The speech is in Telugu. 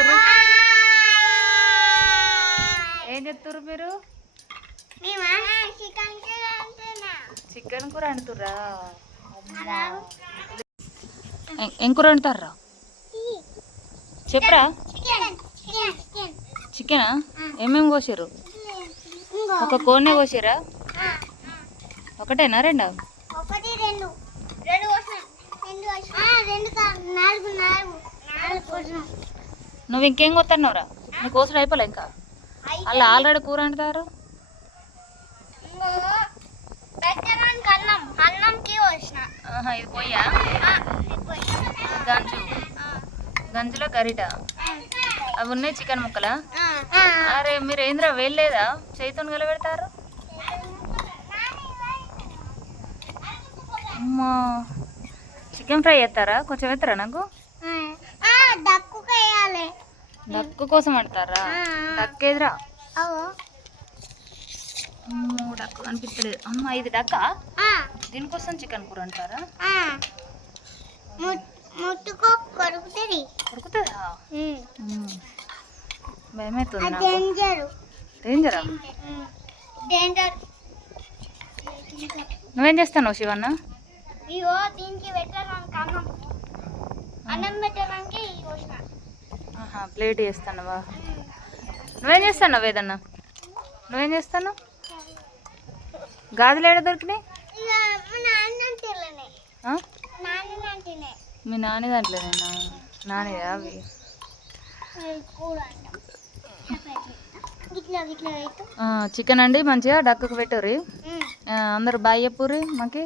చెప్పుర్రు ఏం చెప్తుర్రు మీరు చికెన్ కూర వండుతుర్రా ఏం కూర వండుతారా చెప్పరా చికెనా ఏమేమి కోసారు ఒక కోడినే కోసారా ఒకటేనా రెండా నువ్వు ఇంకేం కొత్తన్నావురా నువ్వు కోసుడు అయిపోలే ఇంకా అలా ఆల్రెడీ కూర వండుతారు ఇది పోయా గంజు గంజులో గరిట అవి ఉన్నాయి చికెన్ ముక్కలా అరే మీరు ఏంద్రా వెళ్ళలేదా చేతితో నిలబెడతారు అమ్మా చికెన్ ఫ్రై చేస్తారా కొంచెం ఎత్తారా నాకు డక్కు కోసం పెడతారా డక్కు ఎదురా డక్కు అనిపించలేదు అమ్మ ఇది డక్క దీనికోసం చికెన్ కూర అంటారా కొరుకుతుందా భయమవుతుంది డేంజరా నువ్వేం చేస్తావు శివన్న ప్లేట్ చేస్తానవా నువ్వేం చేస్తావు ఏదన్నా నువ్వేం చేస్తాను గాజులు ఏడ దొరికినాయి మీ నాని దాంట్లోనేనా నానిదా అవి చికెన్ అండి మంచిగా డక్కుకు పెట్టుర్రి అందరు బాయ్ చెప్పుర్రి మాకి